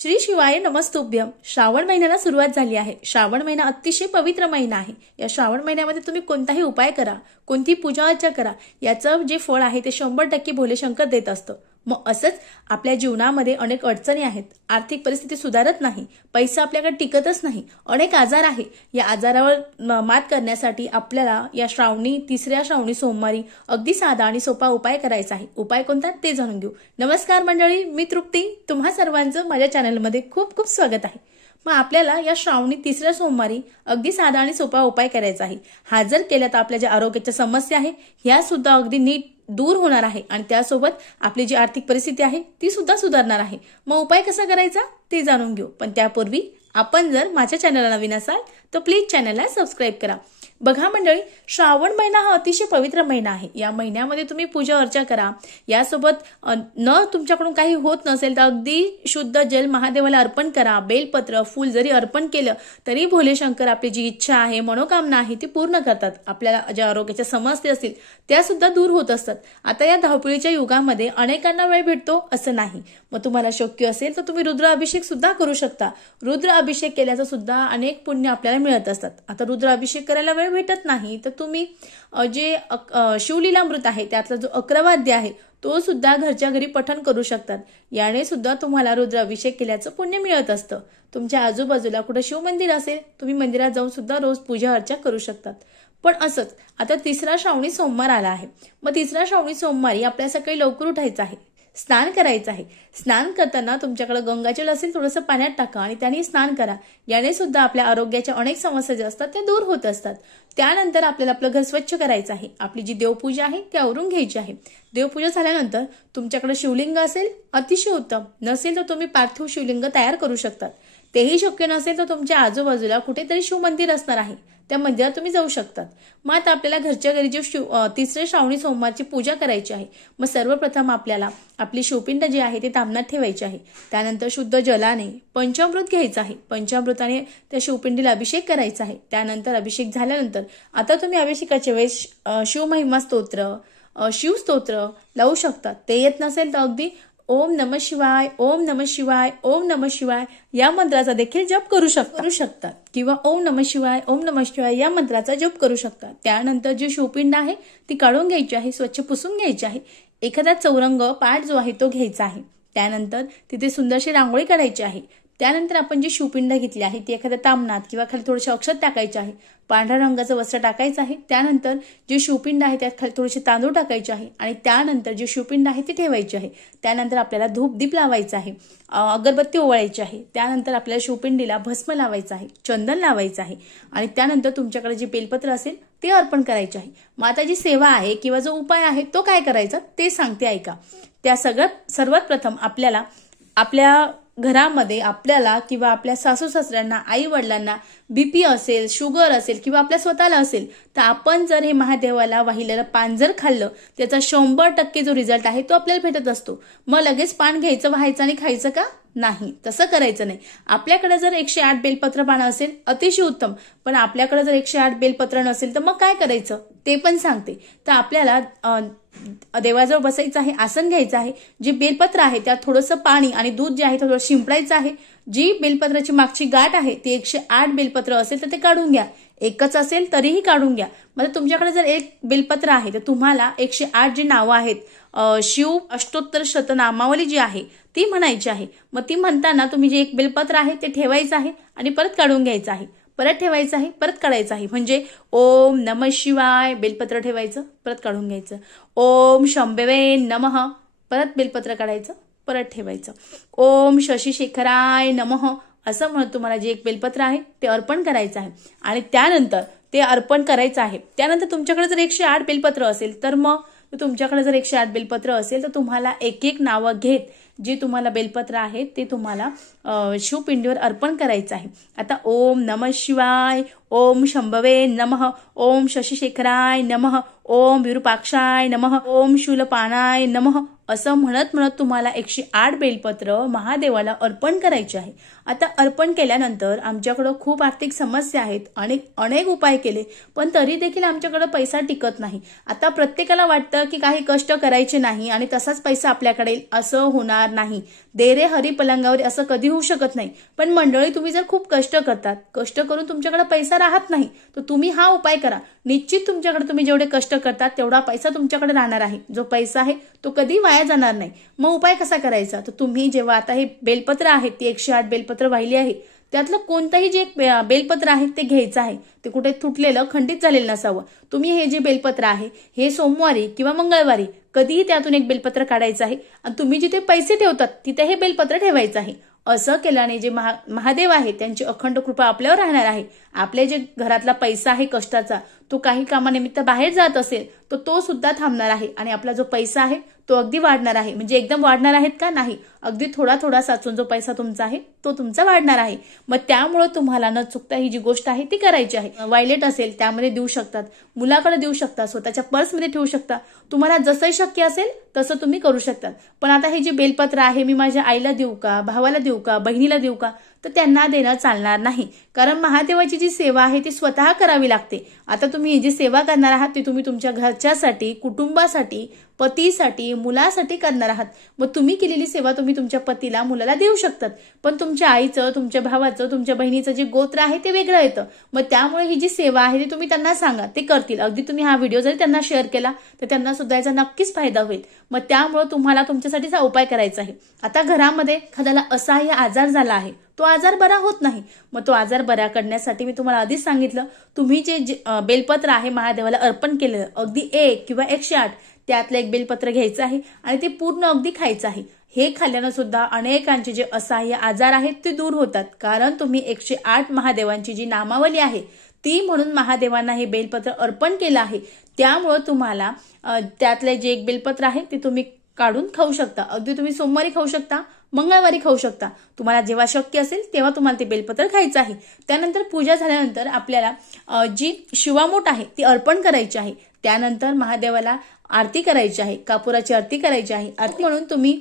श्री शिवाय नमस्तुभ्यम. श्रावण महिन्याला सुरुवात झाली आहे. श्रावण महिना अतिशय पवित्र महिना आहे. या श्रावण महिन्यामध्ये तुम्ही कोणताही उपाय करा, कोणती पूजा अर्चा करा, याचं जे फळ आहे ते 100% भोले शंकर देत असतं. मग असंच आपल्या जीवनामध्ये अनेक अडचणी आहेत. आर्थिक परिस्थिती सुधारत नाही, पैसा आपल्याकडे टिकतच नाही, अनेक आजार आहे. या आजारावर मात करण्यासाठी आपल्याला या तिसऱ्या श्रावणी सोमवारी अगदी साधा आणि सोपा उपाय करायचा आहे. उपाय कोणता ते जाणून घेऊ. नमस्कार मंडळी, मी तृप्ती. तुम्हा सर्वांचं माझ्या चॅनलमध्ये खूप खूप स्वागत आहे. मग आपल्याला या श्रावणी तिसऱ्या सोमवारी अगदी साधा आणि सोपा उपाय करायचा आहे. हा जर केला तर आपल्या ज्या आरोग्याच्या समस्या आहे ह्या सुद्धा अगदी नीट दूर होणार आहे आणि त्यासोबत आपली जी आर्थिक परिस्थिती आहे ती सुद्धा सुधारणार आहे. मग उपाय कसा करायचा ते जाणून घेऊ. पण त्यापूर्वी आपण जर माझ्या चॅनलला नवीन असाल तर प्लीज चॅनलला सबस्क्राईब करा. बघा मंडळी, श्रावण महिना हा अतिशय पवित्र महिना आहे. या महिन्यामध्ये तुम्ही पूजा अर्चा करा. यासोबत तुमच्याकडून काही होत नसेल तर अगदी शुद्ध जल महादेवाला अर्पण करा. बेलपत्र, फूल जरी अर्पण केलं तरी भोले शंकर आपली जी इच्छा आहे, मनोकामना आहे ती पूर्ण करतात. आपल्याला ज्या आरोग्याच्या समस्या असतील त्या सुद्धा दूर होत असतात. आता या धावपळीच्या युगामध्ये अनेकांना वेळ भेटतो असं नाही. मग तुम्हाला शक्य असेल तर तुम्ही रुद्र अभिषेक सुद्धा करू शकता. रुद्र अभिषेक केल्याचं सुद्धा अनेक पुण्य आपल्याला मिळत असतात. आता रुद्र अभिषेक करायला वेळ भेटत नाही तर तुम्ही जे शिवलीलामृत आहे त्यातला जो 11 अध्याय आहे तो सुद्धा घरच्या घरी पठण करू शकतात. याने सुद्धा तुम्हाला रुद्र अभिषेक केल्याचं पुण्य मिळत असतं. तुमच्या आजूबाजूला कुठं शिव मंदिर असेल तुम्ही मंदिरात जाऊन सुद्धा रोज पूजा अर्चा करू शकतात. पण असंच आता तिसरा श्रावणी सोमवार आला आहे. मग तिसरा श्रावणी सोमवारी आपल्या सकाळी लवकर उठायचं आहे, स्नान करायचं आहे. स्नान करताना तुमच्याकडे गंगाजल असेल थोडंसं पाण्यात टाका आणि त्याने स्नान करा. याने सुद्धा आपल्या आरोग्याच्या अनेक समस्या ज्या असतात त्या दूर होत असतात. त्यानंतर आपल्याला आपलं घर स्वच्छ करायचं आहे. आपली जी देवपूजा आहे ती आवरून घ्यायची आहे. देवपूजा झाल्यानंतर तुमच्याकडे शिवलिंग असेल अतिशय उत्तम, नसेल तर तुम्ही पार्थिव शिवलिंग तयार करू शकतात. तेही शक्य नसेल तर तुमच्या आजूबाजूला कुठेतरी शिव मंदिर असणार आहे, त्या मंदिरात तुम्ही जाऊ शकतात. मग आता आपल्याला घरच्या घरी तिसऱ्या श्रावणी सोमवारची पूजा करायची आहे. मग सर्वप्रथम आपल्याला आपली शिवपिंड जी आहे ते तामनात ठेवायची आहे. त्यानंतर शुद्ध जलाने पंचामृत घ्यायचं आहे. पंचामृताने त्या शिवपिंडीला अभिषेक करायचा आहे. त्यानंतर अभिषेक झाल्यानंतर आता तुम्ही अभिषेकाच्या वेळेस शिवमहिमा स्तोत्र, शिवस्तोत्र लावू शकतात. ते येत नसेल तर अगदी ओम नमः शिवाय, ओम नमः शिवाय, ओम नमः शिवाय या मंत्राचा देखील जप करू शकतात किंवा ओम नमः शिवाय, ओम नमः शिवाय या मंत्राचा जप करू शकतात. त्यानंतर जी शिवपिंड आहे ती काढून घ्यायची आहे, स्वच्छ पुसून घ्यायची आहे. एखादा चौरंग पाट जो आहे तो घ्यायचा आहे. त्यानंतर तिथे सुंदरशी रांगोळी काढायची आहे. त्यानंतर आपण जी शिवपिंड घेतली आहे ती एखाद्या तामणात किंवा खाली थोडेसे अक्षत टाकायचे आहे. पांढऱ्या रंगाचं वस्त्र टाकायचं आहे. त्यानंतर जी शिवपिंड आहे त्यात खाली थोडेसे तांदूळ टाकायचे आहे आणि त्यानंतर जी शिवपिंड आहे ती ठेवायची आहे. त्यानंतर आपल्याला धूप दीप लावायचं आहे, अगरबत्ती ओवाळायची आहे. त्यानंतर आपल्याला शिवपिंडीला भस्म लावायचं आहे, चंदन लावायचं आहे आणि त्यानंतर तुमच्याकडे जे बेलपत्र असेल ते अर्पण करायचे आहे. मग आता जी सेवा आहे किंवा जो उपाय आहे तो काय करायचा ते सांगते, ऐका. त्या सर्वात प्रथम आपल्याला आपल्या घरामध्ये आपल्याला किंवा आपल्या सासू सासऱ्यांना, आई वडिलांना बीपी असेल, शुगर असेल किंवा आपल्या स्वतःला असेल तर आपण जर हे महादेवाला वाहिलेलं पान जर खाल्लं त्याचा 100% जो रिझल्ट आहे तो आपल्याला भेटत असतो. मग लगेच पान घ्यायचं, व्हायचं आणि खायचं का? नाही, तसं करायचं नाही. आपल्याकडे जर 108 बेलपत्र पानं असेल अतिशय उत्तम, पण आपल्याकडे जर 108 बेलपत्र नसेल तर मग काय करायचं ते पण सांगते. तर आपल्याला देवाजवळ बसायचं आहे, आसन घ्यायचं आहे. जे बेलपत्र आहे त्यात थोडंसं पाणी आणि दूध जे आहे थोडं शिंपडायचं आहे. जी बेलपत्राची मागची गाठ आहे ती 108 बेलपत्र असेल तर ते काढून घ्या. एकच असेल तरीही काढून घ्या. म्हणजे तुमच्याकडे जर एक बेलपत्र आहे तर तुम्हाला 108 जी नावं आहेत, शिव अष्टोत्तर शतनामावली जी आहे ती म्हणायची आहे. मग ती म्हणताना तुम्ही जे एक बेलपत्र आहे ते ठेवायचं आहे आणि परत काढून घ्यायचं आहे, परत ठेवायचं आहे, परत काढायचं आहे. म्हणजे ओम नमः शिवाय बेलपत्र ठेवायचं, परत काढून घ्यायचं. ओम शंभवे नमः, परत बेलपत्र काढायचं, परत ठेवायचं. ओम शशिशेखराय नमः असं म्हणत तुम्हाला जे एक बेलपत्र आहे ते अर्पण करायचं आहे आणि त्यानंतर ते अर्पण करायचं आहे. त्यानंतर तुमच्याकडे जर 108 बेलपत्र असेल तर मग तुमच्याकडे जर 108 बेलपत्र असेल तर तुम्हाला एक एक नावं घेत जे तुम्हाला बेलपत्र आहे ते तुम्हाला शिवपिंडीवर अर्पण करायचं आहे. आता ओम नमः शिवाय, ओम शंभवे नमः, ओम शशिशेखराय नमः, ओम विरूपाक्षाय नमः, ओम शूलपानाय नमः, असं म्हणत म्हणत तुम्हाला 108 बेलपत्र महादेवाला अर्पण करायचे आहे। आता अर्पण केल्यानंतर आमच्याकडे खूप आर्थिक समस्या आहेत, अनेक उपाय केले, पण तरी देखील आमच्याकडे पैसा टिकत नाही। आता प्रत्येकाला वाटतं की काही कष्ट करायचे नाही आणि तसाच पैसा आपल्याकडे येईल, असं होणार नाही। दे रे हरी पलंगावर असं कधी होऊ शकत नाही। पण मंडळी, तुम्ही जर खूप कष्ट करतात, कष्ट करून तुमच्याकडे पैसा राहत नाही, तर तुम्ही हा उपाय करा। निश्चित तुमच्याकडे तुम्ही जेवढे कष्ट करतात तेवढा पैसा तुमच्याकडे राहणार आहे। जो पैसा आहे तो कधी वाया जाणार नाही। मग उपाय कसा करायचा? तर तुम्ही जेव्हा आता हे बेलपत्र आहेत, ती 108 बेलपत्र वाहिली आहे, त्यातलं कोणतंही जे बेलपत्र आहे ते घ्यायचं आहे। ते कुठे तुटलेलं, खंडित झालेलं नसावं। तुम्ही हे जे बेलपत्र आहे हे सोमवारी किंवा मंगळवारी कधीही त्यातून एक बेलपत्र काढायचं आहे आणि तुम्ही जिथे पैसे ठेवतात तिथे हे बेलपत्र ठेवायचं आहे। असं केल्याने जे महादेव आहे त्यांची अखंड कृपा आपल्यावर राहणार आहे। आपले जे घरातला पैसा आहे कष्टाचा, तो काही कामानिमित्त बाहेर जात असेल तर तो सुद्धा थांबणार आहे आणि आपला जो पैसा आहे तो अगदी वाढणार आहे। म्हणजे एकदम वाढणार आहेत का? नाही, अगदी थोडा थोडा साचून जो पैसा तुमचा आहे तो तुमचा वाढणार आहे। मग त्यामुळे तुम्हाला न चुकता ही जी गोष्ट आहे ती करायची आहे। वॉलेट असेल त्यामध्ये देऊ शकतात, मुलाकडे देऊ शकता, स्वतःच्या पर्समध्ये ठेवू शकता, तुम्हाला जसं शक्य असेल तसं तुम्ही करू शकतात। पण आता हे जे बेलपत्र आहे मी माझ्या आईला देऊ का, भावाला देऊ का, बहिणीला देऊ का? तर त्यांना देणं चालणार नाही, कारण महादेवाची जी सेवा आहे ती स्वतः करावी लागते। आता तुम्ही ही जी सेवा करणार आहात ती तुम्ही तुमच्या घरच्यासाठी, कुटुंबासाठी, पतीसाठी, मुलासाठी करणार आहात। मग तुम्ही केलेली सेवा तुम्ही तुमच्या पतीला, मुलाला देऊ शकतात, पण तुमच्या आईचं, तुमच्या भावाचं, तुमच्या बहिणीचं जे गोत्र आहे ते वेगळं येतं। मग त्यामुळे ही जी सेवा आहे ती तुम्ही त्यांना सांगा, ते करतील। अगदी तुम्ही हा व्हिडिओ जरी त्यांना शेअर केला तर त्यांना सुद्धा याचा नक्कीच फायदा होईल। मग त्यामुळे तुम्हाला तुमच्यासाठीचा उपाय करायचा आहे। आता घरामध्ये एखाद्याला असहाय्य आजार झाला आहे, तो आजार बरा होत नाही, मग तो आजार बरा करण्यासाठी मी तुम्हाला आधीच सांगितलं, तुम्ही जे बेलपत्र आहे महादेवाला अर्पण केलेलं, अगदी 1 किंवा 108 त्यातलं एक बेलपत्र घ्यायचं आहे आणि ते पूर्ण अगदी खायचं आहे। हे खाल्ल्यानं सुद्धा अनेकांचे जे असहाय्य आजार आहेत ते दूर होतात, कारण तुम्ही 108 महादेवांची जी नामावली आहे ती म्हणून महादेवांना हे बेलपत्र अर्पण केलं आहे। त्यामुळे तुम्हाला त्यातले जे एक बेलपत्र आहे ते तुम्ही काढून खाऊ शकता। अगदी तुम्ही सोमवारी खाऊ शकता, मंगळवारी खाऊ शकता, तुम्हाला जेव्हा शक्य असेल तेव्हा तुम्हाला ते बेलपत्र खायचं आहे। त्यानंतर पूजा झाल्यानंतर आपल्याला जी शिवामूठ आहे ती अर्पण करायची आहे। त्यानंतर महादेवाला आरती करायची आहे, कापुराची आरती करायची आहे। आरती म्हणून तुम्ही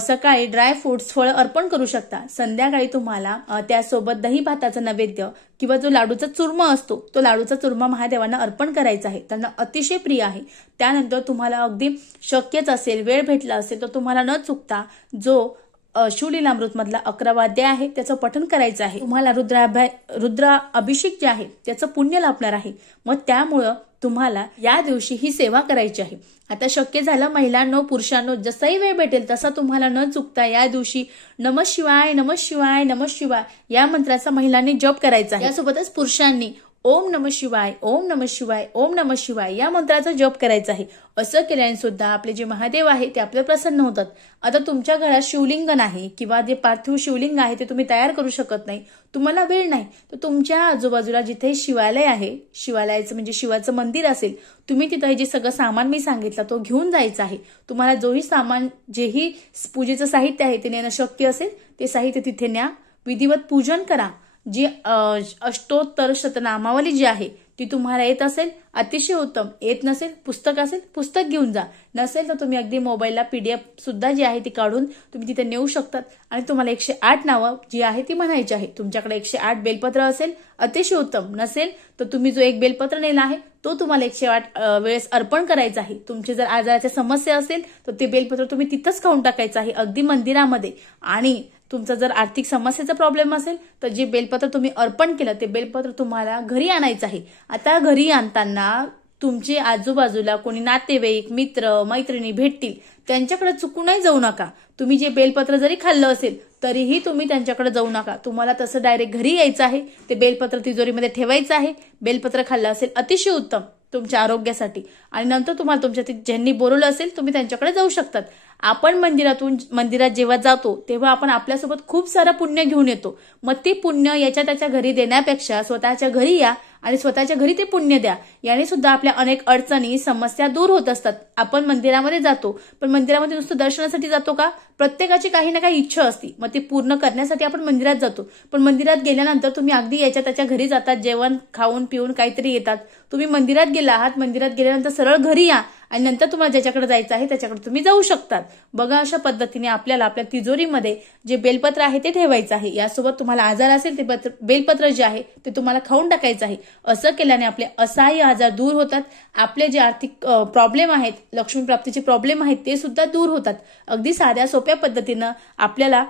सकाळी ड्राय फ्रुट्स, फळ अर्पण करू शकता। संध्याकाळी तुम्हाला त्यासोबत दही भाताचा नैवेद्य किंवा जो लाडूचा चुरमा असतो तो लाडूचा चुरमा महादेवांना अर्पण करायचा आहे, त्यांना अतिशय प्रिय आहे। त्यानंतर तुम्हाला अगदी शक्यच असेल, वेळ भेटला असेल तर तुम्हाला न चुकता जो शिवलीलामृत मधला 11वा अध्याय आहे त्याचं पठण करायचं आहे। तुम्हाला रुद्र अभिषेक जे आहे त्याचं पुण्य लाभणार आहे। मग त्यामुळं तुम्हाला या दिवशी ही सेवा करायची आहे। आता शक्य झालं महिलांनो, पुरुषांनो, जसाही वेळ भेटेल तसा तुम्हाला न चुकता या दिवशी नमः शिवाय, नमः शिवाय, नमः शिवाय या मंत्राचा महिलांनी जप करायचा आहे। यासोबतच पुरुषांनी ओम नमः शिवाय, ओम नमः शिवाय, ओम नमः शिवाय या मंत्राचा जप करायचा आहे। असं केल्याने सुद्धा आपले जे महादेव आहे ते आपल्याला प्रसन्न होतात। आता तुमच्या घरात शिवलिंग नाही किंवा जे पार्थिव शिवलिंग आहे ते तुम्ही तयार करू शकत नाही, तुम्हाला वेळ नाही, तर तुमच्या आजूबाजूला जिथे शिवालय आहे, शिवालयाचं म्हणजे शिवाचं मंदिर असेल, तुम्ही तिथे जे सगळं सामान मी सांगितलं तो घेऊन जायचं आहे। तुम्हाला जोही सामान, जेही पूजेचं साहित्य आहे ते नेणं शक्य असेल ते साहित्य तिथे न्या, विधिवत पूजन करा। जी अष्टोत्तर शतनामावली जी आहे ती तुम्हाला येत असेल अतिशय उत्तम, येत नसेल पुस्तक असेल पुस्तक घेऊन जा, नसेल तर तुम्ही अगदी मोबाईलला PDF सुद्धा जी आहे ती काढून तुम्ही तिथे नेऊ शकतात आणि तुम्हाला 108 नावं जी आहे ती म्हणायची आहे। तुमच्याकडे 108 बेलपत्र असेल अतिशय उत्तम, नसेल तर तुम्ही जो एक बेलपत्र नेला आहे तो तुम्हाला 108 वेळेस अर्पण करायचा आहे। तुमची जर आजाराच्या समस्या असेल तर ते बेलपत्र तुम्ही तिथंच खाऊन टाकायचं आहे, अगदी मंदिरामध्ये। आणि तुमचा जर आर्थिक समस्येचा प्रॉब्लेम असेल तर जे बेलपत्र तुम्ही अर्पण केलं ते बेलपत्र तुम्हाला घरी आणायचं आहे। आता घरी आणताना तुमचे आजूबाजूला कोणी नातेवाईक, मित्र, मैत्रिणी भेटतील, त्यांच्याकडे चुकूनही जाऊ नका। तुम्ही जे बेलपत्र जरी खाल्लं असेल तरीही तुम्ही त्यांच्याकडे जाऊ नका, तुम्हाला तसं डायरेक्ट घरी यायचं आहे, ते बेलपत्र तिजोरीमध्ये ठेवायचं आहे। बेलपत्र खाल्लं असेल अतिशय उत्तम तुमच्या आरोग्यासाठी, आणि नंतर तुम्हाला तुमच्या ज्यांनी बोलवलं असेल तुम्ही त्यांच्याकडे जाऊ शकतात। आपण मंदिरात जेव्हा जातो तेव्हा आपण आपल्यासोबत खूप सारं पुण्य घेऊन येतो, मग ते पुण्य याच्या त्याच्या घरी देण्यापेक्षा स्वतःच्या घरी या आणि स्वतःच्या घरी ते पुण्य द्या। याने सुद्धा आपल्या अनेक अडचणी, समस्या दूर होत असतात। आपण मंदिरामध्ये जातो, पण मंदिरामध्ये नुसतं दर्शनासाठी जातो का? प्रत्येकाची काही ना काही इच्छा असते, मग ती पूर्ण करण्यासाठी आपण मंदिरात जातो। पण मंदिरात गेल्यानंतर तुम्ही अगदी याच्या त्याच्या घरी जातात, जेवण खाऊन पिऊन काहीतरी येतात। तुम्ही मंदिरात गेला आहात, मंदिरात गेल्यानंतर सरळ घरी या आणि नंतर तुम्हाला ज्याच्याकडे जायचं आहे त्याच्याकडे तुम्ही जाऊ शकतात। बघा, अशा पद्धतीने आपल्याला आपल्या तिजोरीमध्ये जे बेलपत्र आहे ते ठेवायचं आहे। यासोबत तुम्हाला आजार असेल ते बेलपत्र जे आहे ते तुम्हाला खाऊन टाकायचं आहे। असं केल्याने आपले असहाय्य आजार दूर होतात, आपले जे आर्थिक प्रॉब्लेम आहेत, लक्ष्मी प्राप्तीचे प्रॉब्लेम आहेत ते सुद्धा दूर होतात। अगदी साध्या सोप्या पद्धतीनं आपल्याला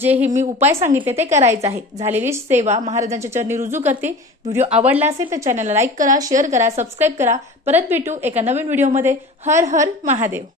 जे हे मी उपाय सांगितले ते करायचं आहे। झालेली सेवा महाराजांच्या चरणी रुजू करते। व्हिडिओ आवडला असेल तर चॅनलला लाईक करा, शेअर करा, सबस्क्राईब करा। परत भेटू एका नवीन व्हिडिओमध्ये। हर हर महादेव।